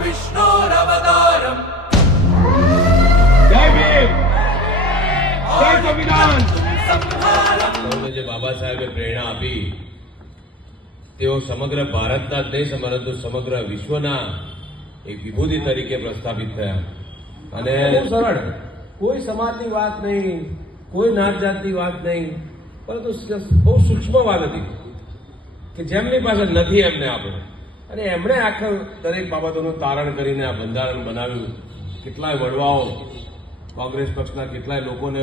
विष्णोरवतारम्। जय भीम, जय संविधान। સૌને જે બાબા સાહેબે પ્રેરણા આપી તેઓ સમગ્ર ભારતના જ નહીં પરંતુ સમગ્ર વિશ્વના એક વિભૂતિ તરીકે પ્રસ્થાપિત થયા અને સરળ કોઈ સમાજની વાત નહીં, કોઈ નાત જાતની વાત નહીં, પરંતુ બહુ સૂક્ષ્મ વાત હતી કે જેમની પાસે નથી એમને આપણે, અને એમણે આખા દરેક બાબતોનું તારણ કરીને આ બંધારણ બનાવ્યું. કેટલાય વડવાઓ કોંગ્રેસ પક્ષના કેટલાય લોકોને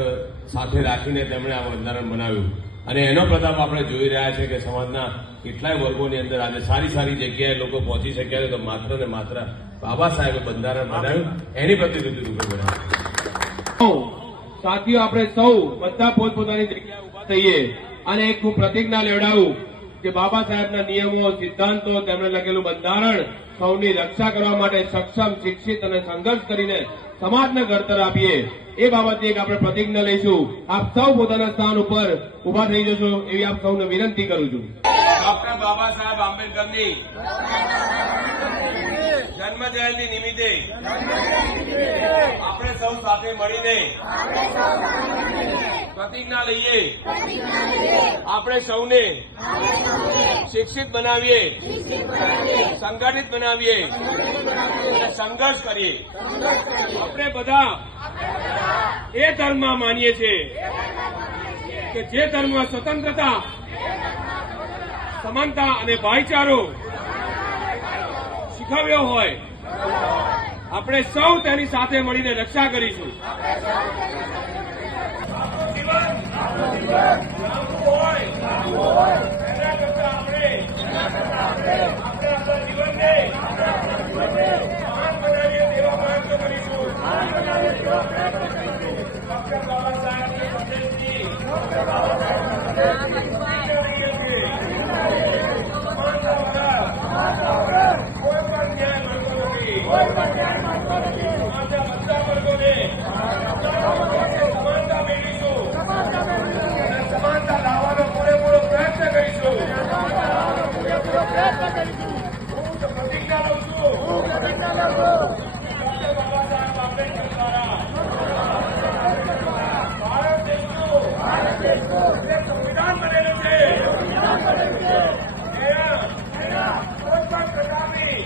સાથે રાખીને તેમણે આ બંધારણ બનાવ્યું અને એનો પ્રતાપ આપણે જોઈ રહ્યા છે કે સમાજના કેટલાય વર્ગોની અંદર આજે સારી સારી જગ્યાએ લોકો પહોંચી શક્યા છે. તો માત્ર ને માત્ર બાબા સાહેબે બંધારણ બનાવ્યું એની પ્રતિનિધિ રૂપે બનાવ્યું. સાથીઓ, આપણે સૌ બધા પોતપોતાની જગ્યાએ ઉભા થઈએ અને એક હું પ્રતિજ્ઞા લેવડાવું કે બાબા સાહેબના નિયમો, સિદ્ધાંતો, તેમણે લખેલું બંધારણ સૌની રક્ષા કરવા માટે સક્ષમ, શિક્ષિત અને સંઘર્ષ કરીને સમાજને ઘડતર આપીએ એ બાબતે એક આપણે પ્રતિજ્ઞા લઈશું. આપ સૌ પોતાના સ્થાન ઉપર ઉભા થઈ જશો એવી આપ સૌને વિનંતી કરું છું. ડોક્ટર બાબા સાહેબ આંબેડકરની જન્મ જયંતિ નિમિત્તે આપણે સૌ સાથે મળીને પ્રતિજ્ઞા લઈએ. આપણે સૌને શિક્ષિત બનાવીએ, સંગઠિત બનાવીએ અને સંઘર્ષ કરીએ. આપણે બધા એ ધર્મમાં માનીએ છીએ કે જે ધર્મમાં સ્વતંત્રતા, સમાનતા અને ભાઈચારો શીખવ્યો હોય, આપણે સૌ તેની સાથે મળીને રક્ષા કરીશું. સમાનતા લાવવાનો પૂરેપૂરો પ્રયત્ન કરીશું. હું પ્રતિજ્ઞા લઉં છું. ડોક્ટર બાબા સાહેબ આંબેડકર દ્વારા ભારત દેશનું એક સંવિધાન બનેલું છે. કોઈ પણ પ્રકારની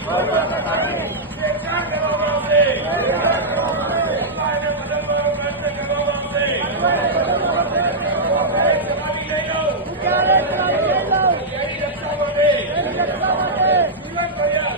છેડછાડ કરવામાં આવશે, એને બદલવાનો પ્રયત્ન કરવામાં આવશે. એની રક્ષા માટે જીવન કર્યા.